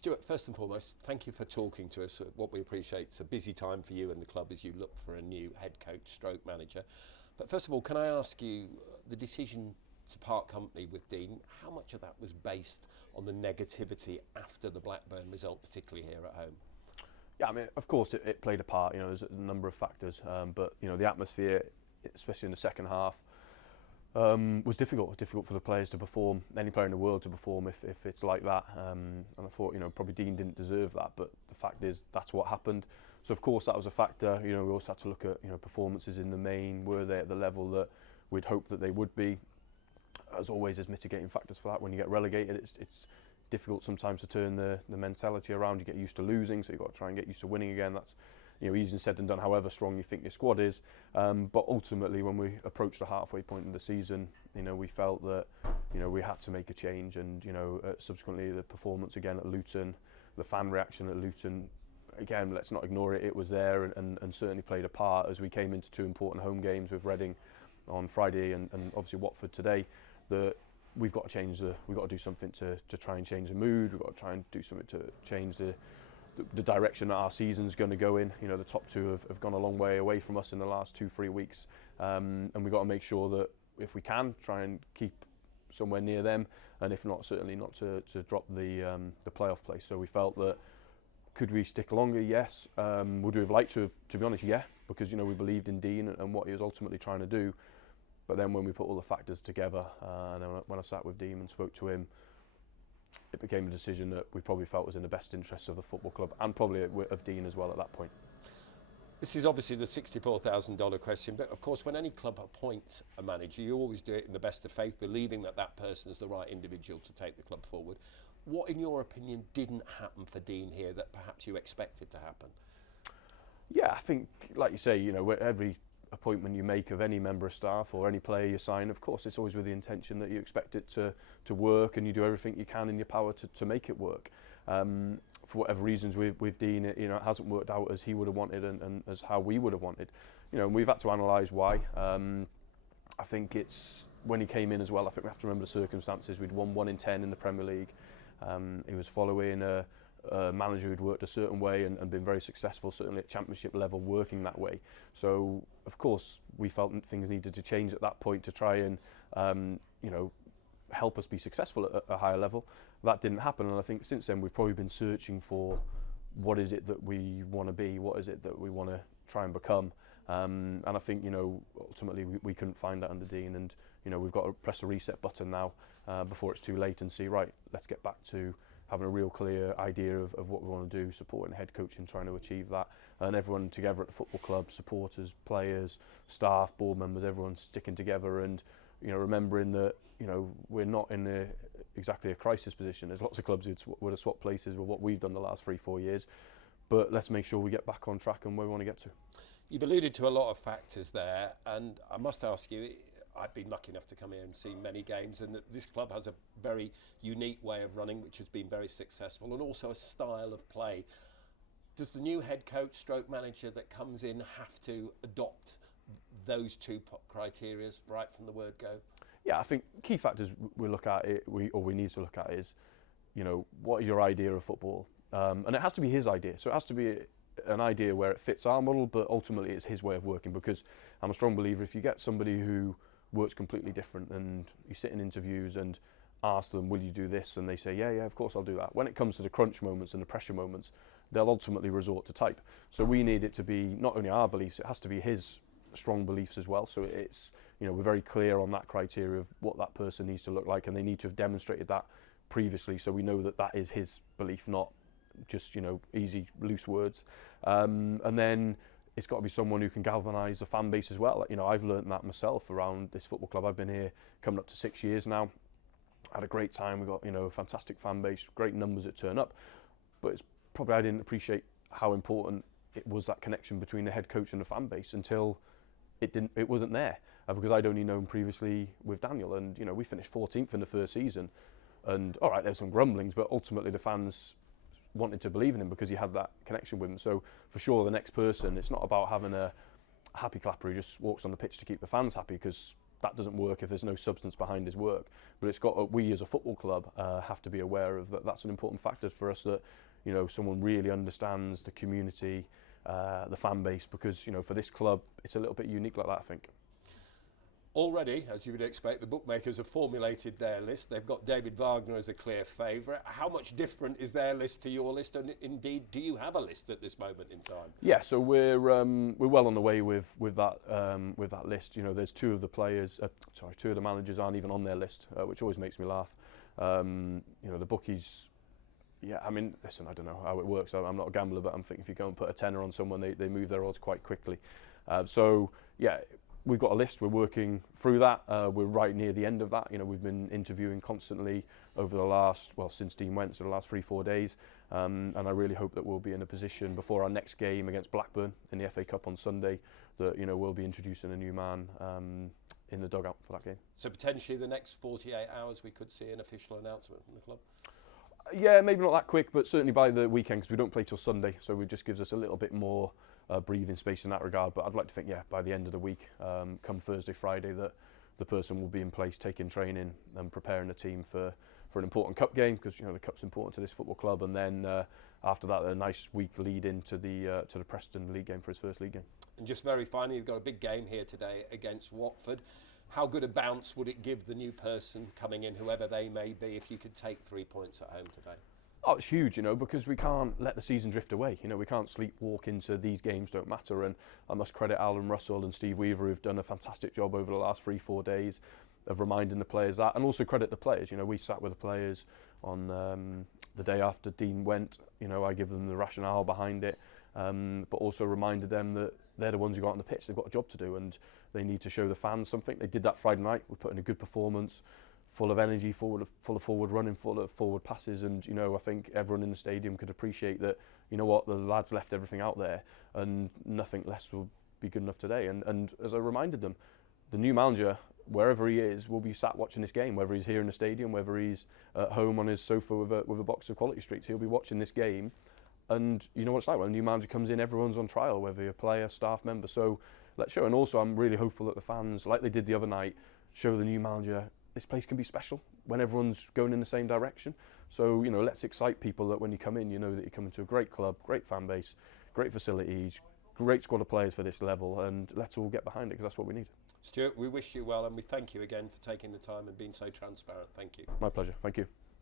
Stuart, first and foremost, thank you for talking to us. What we appreciate, it's a busy time for you and the club as you look for a new head coach stroke manager. But first of all, can I ask you, the decision to part company with Dean, how much of that was based on the negativity after the Blackburn result, particularly here at home? Yeah, I mean, of course it played a part. There's a number of factors, but the atmosphere, especially in the second half, was difficult. It was difficult for the players to perform. Any player in the world to perform if it's like that. And I thought, probably Dean didn't deserve that, but the fact is that's what happened. So of course that was a factor. We also had to look at performances in the main. Were they at the level that we'd hoped that they would be? As always, there's mitigating factors for that. When you get relegated, it's difficult sometimes to turn the mentality around. You get used to losing, so you've got to try and get used to winning again. That's easier said than done, however strong you think your squad is. But ultimately, when we approached the halfway point in the season, we felt that we had to make a change. And subsequently, the performance again at Luton, the fan reaction at Luton, again, let's not ignore it. It was there and certainly played a part as we came into two important home games with Reading on Friday and obviously Watford today. That we've got to change we've got to do something to try and change the mood. We've got to try and do something to change the direction that our season's going to go in. The top two have gone a long way away from us in the last 2-3 weeks, and we've got to make sure that if we can, try and keep somewhere near them, and if not, certainly not to drop the playoff place. So we felt that, could we stick longer? Yes. Would we have liked to be honest, yeah, because we believed in Dean and what he was ultimately trying to do. But then when we put all the factors together, and when I sat with Dean and spoke to him, it became a decision that we probably felt was in the best interests of the football club and probably of Dean as well at that point. This is obviously the $64,000 question, but of course when any club appoints a manager, you always do it in the best of faith, believing that that person is the right individual to take the club forward. What, in your opinion, didn't happen for Dean here that perhaps you expected to happen? Yeah, I think, like you say, every appointment you make of any member of staff or any player you sign, of course it's always with the intention that you expect it to work, and you do everything you can in your power to make it work. For whatever reasons with Dean, it hasn't worked out as he would have wanted and as how we would have wanted. And we've had to analyse why. I think it's when he came in as well, I think we have to remember the circumstances. We'd won 1 in 10 in the Premier League. He was following a manager who'd worked a certain way and been very successful, certainly at championship level, working that way. So of course we felt things needed to change at that point to try and help us be successful at a higher level. That didn't happen, and I think since then we've probably been searching for what is it that we want to be, what is it that we want to try and become, and I think ultimately we couldn't find that under Dean, and we've got to press a reset button now before it's too late and see, right, let's get back to having a real clear idea of what we want to do, supporting the head coach and trying to achieve that, and everyone together at the football club, supporters, players, staff, board members, everyone sticking together and remembering that we're not in exactly a crisis position. There's lots of clubs who would have swapped places with what we've done the last 3-4 years, but let's make sure we get back on track and where we want to get to. You've alluded to a lot of factors there, and I must ask you, I've been lucky enough to come here and see many games, and this club has a very unique way of running which has been very successful, and also a style of play. Does the new head coach stroke manager that comes in have to adopt those two criteria right from the word go? Yeah, I think key factors we look at we need to look at is, what is your idea of football? And it has to be his idea. So it has to be an idea where it fits our model, but ultimately it's his way of working, because I'm a strong believer if you get somebody who works completely different and you sit in interviews and ask them, will you do this? And they say, yeah, of course I'll do that. When it comes to the crunch moments and the pressure moments, they'll ultimately resort to type. So we need it to be not only our beliefs, it has to be his strong beliefs as well. So it's, we're very clear on that criteria of what that person needs to look like, and they need to have demonstrated that previously, so we know that that is his belief, not just easy loose words. And then it's got to be someone who can galvanise the fan base as well. I've learnt that myself around this football club. I've been here coming up to 6 years now. Had a great time. We've got a fantastic fan base, great numbers that turn up, but it's probably I didn't appreciate how important it was, that connection between the head coach and the fan base, until it wasn't there, because I'd only known previously with Daniel, and we finished 14th in the first season, and all right, there's some grumblings, but ultimately the fans wanted to believe in him because he had that connection with him. So for sure, the next person, it's not about having a happy clapper who just walks on the pitch to keep the fans happy, because that doesn't work if there's no substance behind his work. But it's got we as a football club have to be aware of that. That's an important factor for us, that someone really understands the community, the fan base, because for this club it's a little bit unique like that, I think. Already, as you would expect, the bookmakers have formulated their list. They've got David Wagner as a clear favourite. How much different is their list to your list? And indeed, do you have a list at this moment in time? Yeah, so we're well on the way with that list. There's two of the managers aren't even on their list, which always makes me laugh. The bookies. Yeah, I mean, listen, I don't know how it works. I'm not a gambler, but I'm thinking if you go and put a tenner on someone, they move their odds quite quickly. We've got a list. We're working through that. We're right near the end of that. We've been interviewing constantly over the last, since Dean went, so the last 3-4 days. And I really hope that we'll be in a position before our next game against Blackburn in the FA Cup on Sunday that, we'll be introducing a new man in the dugout for that game. So potentially the next 48 hours we could see an official announcement from the club? Yeah, maybe not that quick, but certainly by the weekend, because we don't play till Sunday, so it just gives us a little bit more breathing space in that regard. But I'd like to think, by the end of the week, come Thursday, Friday, that the person will be in place, taking training and preparing the team for an important cup game, because the cup's important to this football club. And then after that, a nice week lead into the Preston League game for his first league game. And just very finally, you've got a big game here today against Watford. How good a bounce would it give the new person coming in, whoever they may be, if you could take 3 points at home today? Oh, it's huge, because we can't let the season drift away. We can't sleepwalk into these games don't matter. And I must credit Alan Russell and Steve Weaver, who've done a fantastic job over the last 3-4 days of reminding the players that, and also credit the players. We sat with the players on the day after Dean went. I give them the rationale behind it, but also reminded them that they're the ones who got on the pitch. They've got a job to do, and they need to show the fans something. They did that Friday night. We put in a good performance, full of energy, full of forward running, full of forward passes, and I think everyone in the stadium could appreciate that. The lads left everything out there, and nothing less will be good enough today. And as I reminded them, the new manager, wherever he is, will be sat watching this game. Whether he's here in the stadium, whether he's at home on his sofa with a box of Quality Streets, he'll be watching this game. And you know what it's like when a new manager comes in, everyone's on trial, whether you're a player, staff member. So let's show. And also, I'm really hopeful that the fans, like they did the other night, show the new manager this place can be special when everyone's going in the same direction. So, let's excite people that when you come in, that you're coming to a great club, great fan base, great facilities, great squad of players for this level, and let's all get behind it, because that's what we need. Stuart, we wish you well, and we thank you again for taking the time and being so transparent. Thank you. My pleasure. Thank you.